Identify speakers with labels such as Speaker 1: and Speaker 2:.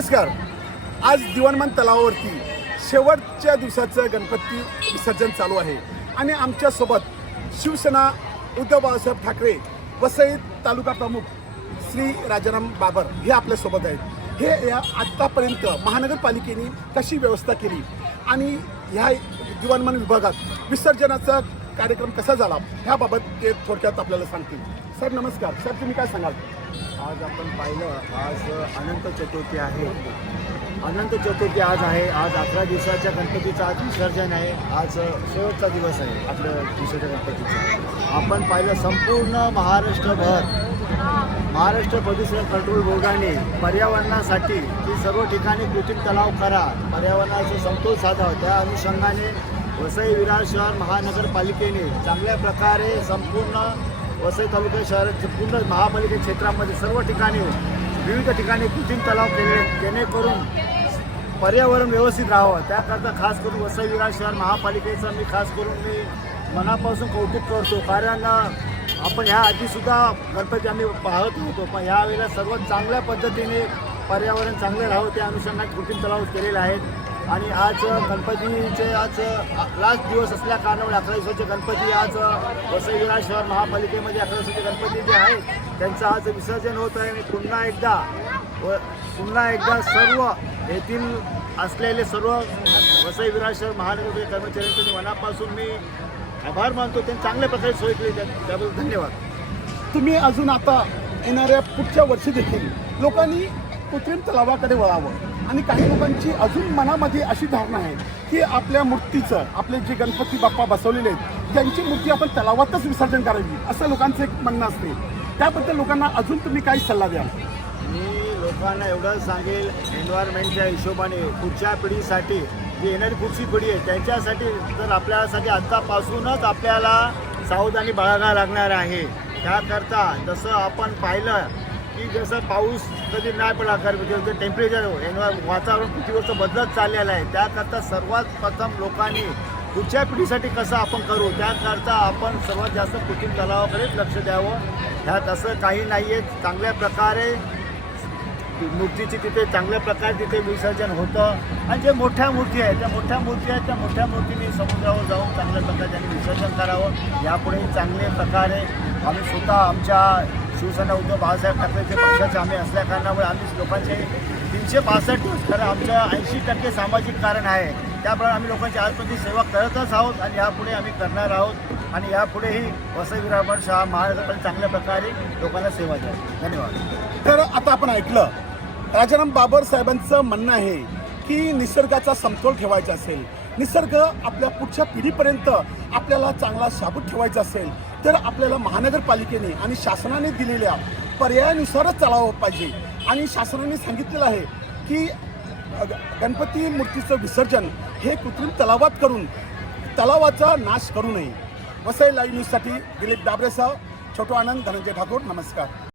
Speaker 1: नमस्कार. आज दिवाणमान तलावावरती शेवटच्या दिवसाचं गणपती विसर्जन चालू आहे. आणि आमच्यासोबत शिवसेना उद्धव बाळासाहेब ठाकरे वसईत तालुका प्रमुख श्री राजाराम बाबर हे आपल्यासोबत आहेत. हे या आत्तापर्यंत महानगरपालिकेने कशी व्यवस्था केली? आणि ह्या दिवाणमान विभागात विसर्जनाचा कार्यक्रम कसा झाला ह्याबाबत ते थोडक्यात आपल्याला सांगतील. सर नमस्कार. सर तुम्ही काय सांगाल?
Speaker 2: आज आपण पाहिलं आज अनंत चतुर्थी आहे. अनंत चतुर्थी आज आहे. आज अकरा दिवसाच्या गणपतीचं आज विसर्जन आहे. आज शेवटचा दिवस आहे आपल्या दिवसाच्या गणपतीचा. आपण पाहिलं संपूर्ण महाराष्ट्रभर महाराष्ट्र प्रदूषण कंट्रोल बोर्डाने पर्यावरणासाठी की सर्व ठिकाणी कृत्रिम तलाव करा. पर्यावरणाचा समतोल साधावा त्या अनुषंगाने वसई विरार शहर महानगरपालिकेने चांगल्या प्रकारे संपूर्ण वसई तालुका शहर पूर्ण महापालिके क्षेत्रामध्ये सर्व ठिकाणी विविध ठिकाणी कृत्रिम तलाव केले जेणेकरून पर्यावरण व्यवस्थित राहावं. त्याकरता खास करून वसई विरार शहर महापालिकेचं मी खास करून मी मनापासून कौतुक करतो. कारण आपण ह्या आधीसुद्धा गणपती आम्ही पाहत होतो पण ह्यावेळेला सर्वात चांगल्या पद्धतीने पर्यावरण चांगलं राहावं त्या अनुषंगाने कृत्रिम तलाव केलेले आहेत. आणि आज गणपतीचे आज लास्ट दिवस असल्या कारणामुळे अकरा दिवसाचे गणपती आज वसई विरार शहर महापालिकेमध्ये अकरा दिवसाचे गणपती जे आहेत त्यांचं आज विसर्जन होत आहे आणि पुन्हा एकदा व पुन्हा एकदा सर्व येथील असलेले सर्व वसई विरार शहर महानगरपालिका कर्मचाऱ्यांचे मनापासून मी आभार मानतो. त्यांनी चांगल्या प्रकारे सोय केली त्याबद्दल धन्यवाद.
Speaker 1: तुम्ही अजून आता येणाऱ्या पुढच्या वर्षी देखील लोकांनी कृत्रिम तलावाकडे वळावं. आणि काही लोकांची अजून मनामध्ये अशी धारणा आहे की आपल्या मूर्तीचं आपले जे गणपती बाप्पा बसवलेले आहेत त्यांची मूर्ती आपण तलावातच विसर्जन करावी असं लोकांचं एक म्हणणं असते. त्याबद्दल लोकांना अजून तुम्ही काही सल्ला द्या
Speaker 2: मी लोकांना एवढं सांगेल एन्व्हायरमेंटच्या हिशोबाने पुढच्या पिढीसाठी जी येणारी पुढची पिढी आहे त्यांच्यासाठी तर आपल्यासाठी आत्तापासूनच आपल्याला सावधानी बाळगावं लागणार आहे. त्याकरता जसं आपण पाहिलं की जसं पाऊस कधी नाही पडला कारण टेम्परेचर एन्व्हाय वातावरण पृथ्वीवरचं बदलत चाललेलं आहे. त्याकरता सर्वात प्रथम लोकांनी पुढच्या पिढीसाठी कसं आपण करू त्याकरता आपण सर्वात जास्त कृत्रिम तलावाकडेच लक्ष द्यावं. ह्यात असं काही नाही आहे चांगल्या प्रकारे मूर्तीची तिथे चांगल्या प्रकारे तिथे विसर्जन होतं. आणि जे मोठ्या मूर्ती आहेत त्या मोठ्या मूर्ती आहेत त्या मोठ्या मूर्तीने समुद्रावर जाऊन चांगल्या प्रकारे त्यांनी विसर्जन करावं. यापुढे चांगल्या प्रकारे आम्ही स्वतः आमच्या शिवसेना उद्धव बाळासाहेब ठाकरेचे पक्षाचे आम्ही असल्या कारणामुळे आम्ही लोकांचे तीनशे पासष्ट दिवस खरं आमचं ऐंशी टक्के सामाजिक कारण आहे. त्याप्रमाणे आम्ही लोकांची आजपर्यंत सेवा करतच आहोत आणि यापुढे आम्ही करणार आहोत. आणि यापुढेही वसई विरामण शाह महानगरपालिका चांगल्या प्रकारे लोकांना सेवा द्या. धन्यवाद.
Speaker 1: तर आता आपण ऐकलं. राजाराम बाबर साहेबांचं म्हणणं आहे की निसर्गाचा समतोल ठेवायचा असेल निसर्ग आपल्या पुढच्या पिढीपर्यंत आपल्याला चांगला शाबूत ठेवायचा असेल तर आपल्याला महानगरपालिकेने आणि शासनाने दिलेल्या पर्यायानुसारच चालावं पाहिजे. आणि शासनाने सांगितलेलं आहे की ग- गणपती मूर्तीचं विसर्जन हे कृत्रिम तलावात करून तलावाचा नाश करू नये. वसई लाईव्ह न्यूजसाठी दिलीप डाबरेसह छोटो आनंद धनंजय ठाकूर नमस्कार.